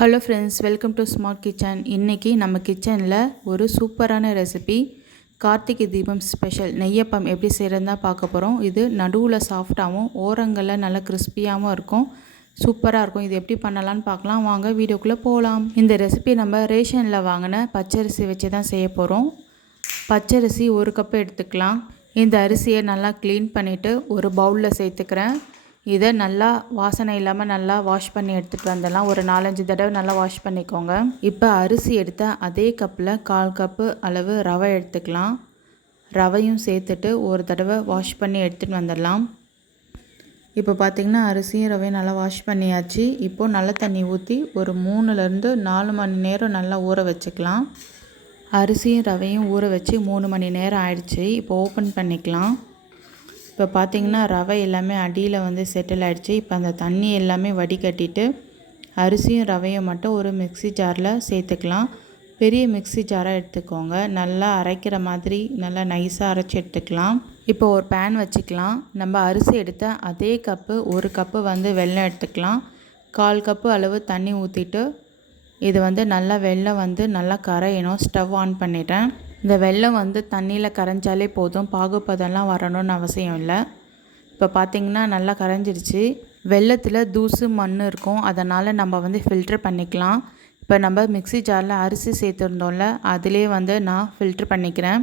Hello friends welcome to smart kitchen இன்றைக்கி நம்ம கிச்சனில் ஒரு சூப்பரான ரெசிபி கார்த்திகை தீபம் ஸ்பெஷல் நெய்யப்பம் எப்படி செய்கிறதுனா பார்க்க போகிறோம் இது நடுவில் சாஃப்டாகவும் ஓரங்களில் நல்லா கிறிஸ்பியாகவும் இருக்கும். சூப்பராக இருக்கும். இது எப்படி பண்ணலான்னு பார்க்கலாம். வாங்க வீடியோக்குள்ளே போகலாம் இந்த ரெசிபி நம்ம ரேஷனில் வாங்கின பச்சரிசி வச்சு தான் செய்ய போகிறோம் பச்சரிசி ஒரு கப்பு எடுத்துக்கலாம். இந்த அரிசியை நல்லா க்ளீன் பண்ணிவிட்டு ஒரு பவுலில் சேர்த்துக்கிறேன். இதை நல்லா வாசனை இல்லாமல் நல்லா வாஷ் பண்ணி எடுத்துகிட்டு வந்துடலாம். ஒரு நாலஞ்சு தடவை நல்லா வாஷ் பண்ணிக்கோங்க. இப்போ அரிசி எடுத்த அதே கப்பில் கால் கப்பு அளவு ரவை எடுத்துக்கலாம். ரவையும் சேர்த்துட்டு ஒரு தடவை வாஷ் பண்ணி எடுத்துகிட்டு வந்துடலாம். இப்போ பார்த்திங்கன்னா அரிசியும் ரவையும் நல்லா வாஷ் பண்ணியாச்சு. இப்போது நல்ல தண்ணி ஊற்றி ஒரு மூணுலேருந்து நாலு மணி நேரம் நல்லா ஊற வச்சுக்கலாம். அரிசியும் ரவையும் ஊற வச்சு மூணு மணி நேரம் ஆயிடுச்சு. இப்போ ஓப்பன் பண்ணிக்கலாம். இப்போ பார்த்திங்கன்னா ரவை எல்லாமே அடியில் வந்து செட்டில் ஆகிடுச்சு இப்போ அந்த தண்ணி எல்லாமே வடிகட்டிட்டு அரிசியும் ரவையும் மட்டும் ஒரு மிக்சி ஜாரில் சேர்த்துக்கலாம். பெரிய மிக்சி ஜாராக எடுத்துக்கோங்க. நல்லா அரைக்கிற மாதிரி நல்லா நைஸாக அரைச்சி எடுத்துக்கலாம். இப்போ ஒரு பேன் வச்சுக்கலாம். நம்ம அரிசி எடுத்த அதே கப்பு ஒரு கப்பு வந்து வெள்ளம் எடுத்துக்கலாம். கால் கப்பு அளவு தண்ணி ஊற்றிட்டு இது வந்து நல்லா வெள்ளம் வந்து நல்லா கரையணும். ஸ்டவ் ஆன் பண்ணிட்டேன் இந்த வெள்ளம் வந்து தண்ணியில் கரைஞ்சாலே போதும். பாகுபதம்லாம் வரணும்னு அவசியம் இல்லை. இப்போ பார்த்திங்கன்னா நல்லா கரைஞ்சிருச்சு. வெள்ளத்தில் தூசு மண் இருக்கும். அதனால் நம்ம வந்து ஃபில்ட்ரு பண்ணிக்கலாம். இப்போ நம்ம மிக்சி ஜாரில் அரிசி சேர்த்துருந்தோம்ல அதிலே வந்து நான் ஃபில்ட்ரு பண்ணிக்கிறேன்.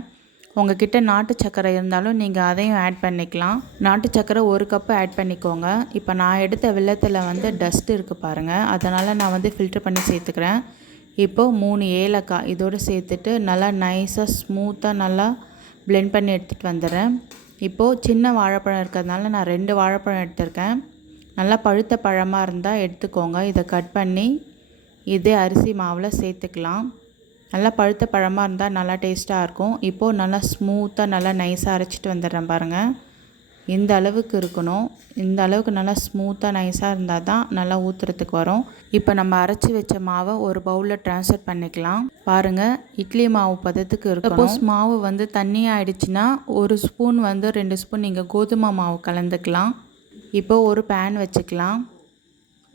உங்ககிட்ட நாட்டு சக்கரை இருந்தாலும் நீங்கள் அதையும் ஆட் பண்ணிக்கலாம். நாட்டு சக்கரை ஒரு கப்பு ஆட் பண்ணிக்கோங்க. இப்போ நான் எடுத்த வெள்ளத்தில் வந்து டஸ்ட் இருக்குது பாருங்கள் அதனால் நான் வந்து ஃபில்ட்ரு பண்ணி சேர்த்துக்கிறேன். இப்போது மூணு ஏலக்காய் இதோடு சேர்த்துட்டு நல்லா நைஸாக ஸ்மூத்தாக நல்லா பிளெண்ட் பண்ணி எடுத்துகிட்டு வந்துடுறேன். இப்போது சின்ன வாழைப்பழம் இருக்கிறதுனால நான் ரெண்டு வாழைப்பழம் எடுத்திருக்கேன். நல்லா பழுத்த பழமாக இருந்தால் எடுத்துக்கோங்க. இதை கட் பண்ணி இதே அரிசி மாவில் சேர்த்துக்கலாம். நல்லா பழுத்த பழமாக இருந்தால் நல்லா டேஸ்ட்டாக இருக்கும். இப்போது நல்லா ஸ்மூத்தாக நல்லா நைஸாக அரைச்சிட்டு வந்துடுறேன் பாருங்கள் இந்த அளவுக்கு இருக்கணும் இந்த அளவுக்கு நல்லா ஸ்மூத்தாக நைஸாக இருந்தால் தான் நல்லா ஊற்றுறதுக்கு வரும். இப்போ நம்ம அரைச்சி வச்ச மாவை ஒரு பவுலில் ட்ரான்ஸ்ஃபர் பண்ணிக்கலாம். பாருங்கள் இட்லி மாவு பதத்துக்கு இருக்கும் சப்போஸ் மாவு வந்து தண்ணி ஆயிடுச்சுன்னா ஒரு ஸ்பூன் வந்து ரெண்டு ஸ்பூன் நீங்கள் கோதுமை மாவு கலந்துக்கலாம். இப்போ ஒரு பேன் வச்சுக்கலாம்.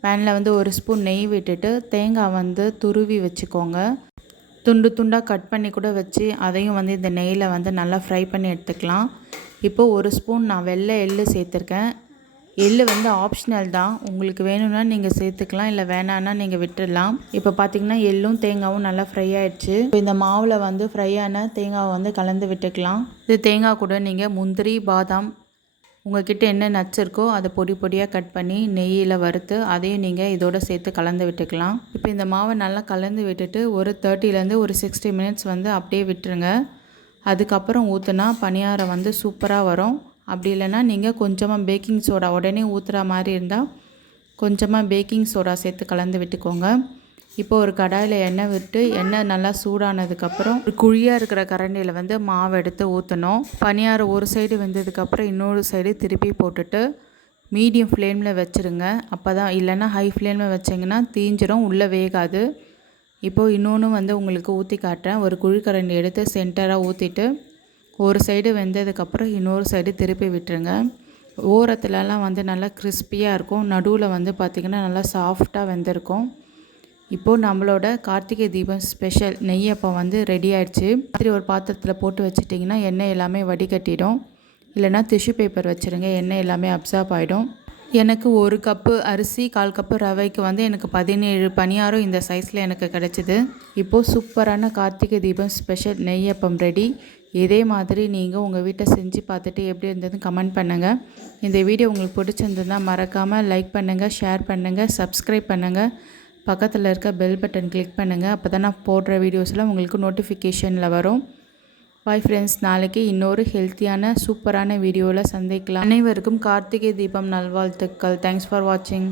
பேனில் வந்து ஒரு ஸ்பூன் நெய் விட்டுட்டு தேங்காய் வந்து துருவி வச்சுக்கோங்க. துண்டு துண்டாக கட் பண்ணி கூட வச்சு அதையும் வந்து இந்த நெய்யில் வந்து நல்லா ஃப்ரை பண்ணி எடுத்துக்கலாம். இப்போது ஒரு ஸ்பூன் நான் வெள்ளை எள்ளு சேர்த்துருக்கேன். எள்ளு வந்து ஆப்ஷனல் தான். உங்களுக்கு வேணும்னா நீங்கள் சேர்த்துக்கலாம் இல்லை வேணான்னா நீங்கள் விட்டுடலாம். இப்போ பார்த்தீங்கன்னா எள்ளும் தேங்காவும் நல்லா ஃப்ரை ஆகிடுச்சு இப்போ இந்த மாவில் வந்து ஃப்ரையான தேங்காவை வந்து கலந்து விட்டுக்கலாம். இது தேங்காய் கூட நீங்கள் முந்திரி பாதாம் உங்கள்கிட்ட என்ன நட்ஸ் இருக்கோ அதை பொடி பொடியாக கட் பண்ணி நெய்யில் வறுத்து அதையும் நீங்கள் இதோட சேர்த்து கலந்து விட்டுக்கலாம். இப்போ இந்த மாவை நல்லா கலந்து விட்டுட்டு ஒரு தேர்ட்டிலேருந்து ஒரு சிக்ஸ்டி மினிட்ஸ் வந்து அப்படியே விட்டுருங்க. அதுக்கப்புறம் ஊற்றுனா பணியாரம் வந்து சூப்பராக வரும். அப்படி இல்லைன்னா நீங்கள் கொஞ்சமாக பேக்கிங் சோடா உடனே ஊற்றுற மாதிரி இருந்தால் கொஞ்சமாக பேக்கிங் சோடா சேர்த்து கலந்து விட்டுக்கோங்க. இப்போ ஒரு கடாயில் எண்ணெய் விட்டு எண்ணெய் நல்லா சூடானதுக்கப்புறம் ஒரு குழியாக இருக்கிற கரண்டியில் வந்து மாவு எடுத்து ஊற்றணும் பனியாரம் ஒரு சைடு வெந்ததுக்கப்புறம் இன்னொரு சைடு திருப்பி போட்டுட்டு மீடியம் ஃப்ளேமில் வச்சுருங்க. அப்போ தான் இல்லைன்னா ஹை ஃப்ளேமில் வச்சிங்கன்னா தீஞ்சிரும் உள்ளே வேகாது. இப்போது இன்னொன்று வந்து உங்களுக்கு ஊற்றி காட்டுறேன். ஒரு குழிக்கரண்டி எடுத்து சென்டராக ஊற்றிட்டு ஒரு சைடு வெந்ததுக்கப்புறம் இன்னொரு சைடு திருப்பி விட்டுருங்க. ஓரத்துலலாம் வந்து நல்லா கிறிஸ்பியாக இருக்கும். நடுவில் வந்து பார்த்திங்கன்னா நல்லா சாஃப்டாக வெந்திருக்கும். இப்போது நம்மளோட கார்த்திகை தீபம் ஸ்பெஷல் நெய்யப்பம் வந்து ரெடி ஆகிடுச்சு மாதிரி ஒரு பாத்திரத்தில் போட்டு வச்சுட்டிங்கன்னா எண்ணெய் எல்லாமே வடிகட்டிடும். இல்லைனா டிஷ்யூ பேப்பர் வச்சுருங்க. எண்ணெய் எல்லாமே அப்சார்ப் ஆகிடும் எனக்கு ஒரு கப்பு அரிசி கால் கப்பு ரவைக்கு வந்து எனக்கு பதினேழு பணியாரம் இந்த சைஸில் எனக்கு கிடச்சிது. இப்போது சூப்பரான கார்த்திகை தீபம் ஸ்பெஷல் நெய்யப்பம் ரெடி இதே மாதிரி நீங்கள் உங்கள் வீட்டை செஞ்சு பார்த்துட்டு எப்படி இருந்ததுன்னு கமெண்ட் பண்ணுங்கள் இந்த வீடியோ உங்களுக்கு பிடிச்சிருந்ததுன்னா மறக்காமல் லைக் பண்ணுங்கள் ஷேர் பண்ணுங்கள் சப்ஸ்கிரைப் பண்ணுங்கள் பக்கத்தில் இருக்க பெல் பட்டன் கிளிக் பண்ணுங்கள் அப்போ தான் நான் போடுற வீடியோஸ்லாம் உங்களுக்கு நோட்டிஃபிகேஷனில் வரும். பாய் ஃப்ரெண்ட்ஸ் நாளைக்கு இன்னொரு ஹெல்த்தியான சூப்பரான வீடியோவில் சந்திக்கலாம். அனைவருக்கும் கார்த்திகை தீபம் நல்வாழ்த்துக்கள். தேங்க்ஸ் ஃபார் வாட்சிங்